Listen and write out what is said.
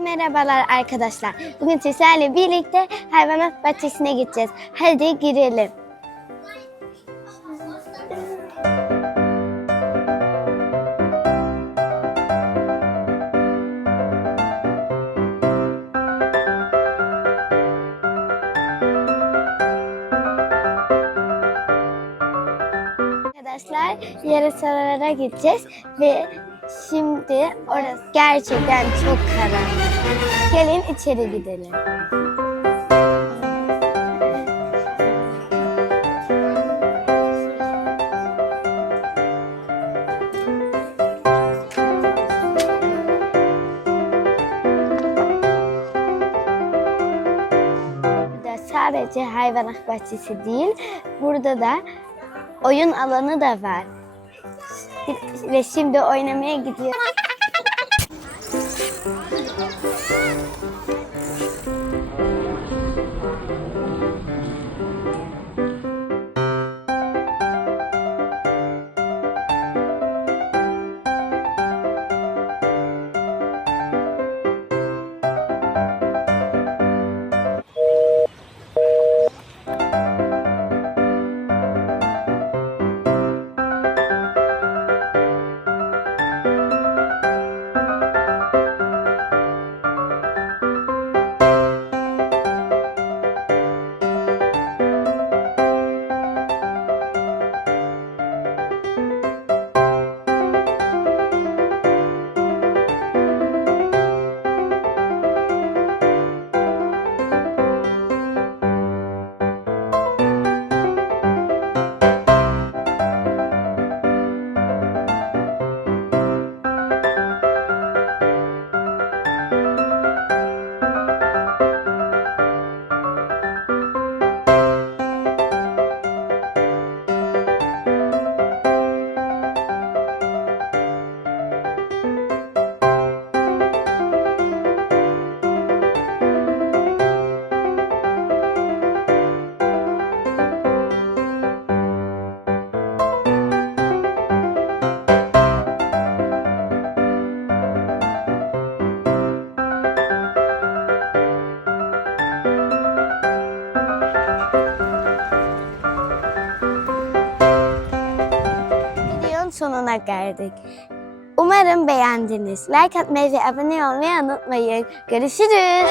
Merhabalar arkadaşlar. Bugün sizlerle birlikte hayvanat bahçesine gideceğiz. Hadi girelim. Arkadaşlar yarasalara gideceğiz ve şimdi orası gerçekten çok karanlık. Gelin içeri gidelim. Burada sadece hayvanat bahçesi değil, burada da oyun alanı da var. Ve şimdi oynamaya gidiyor. sonuna geldik. Umarım beğendiniz. Like atmayı ve abone olmayı unutmayın. Görüşürüz.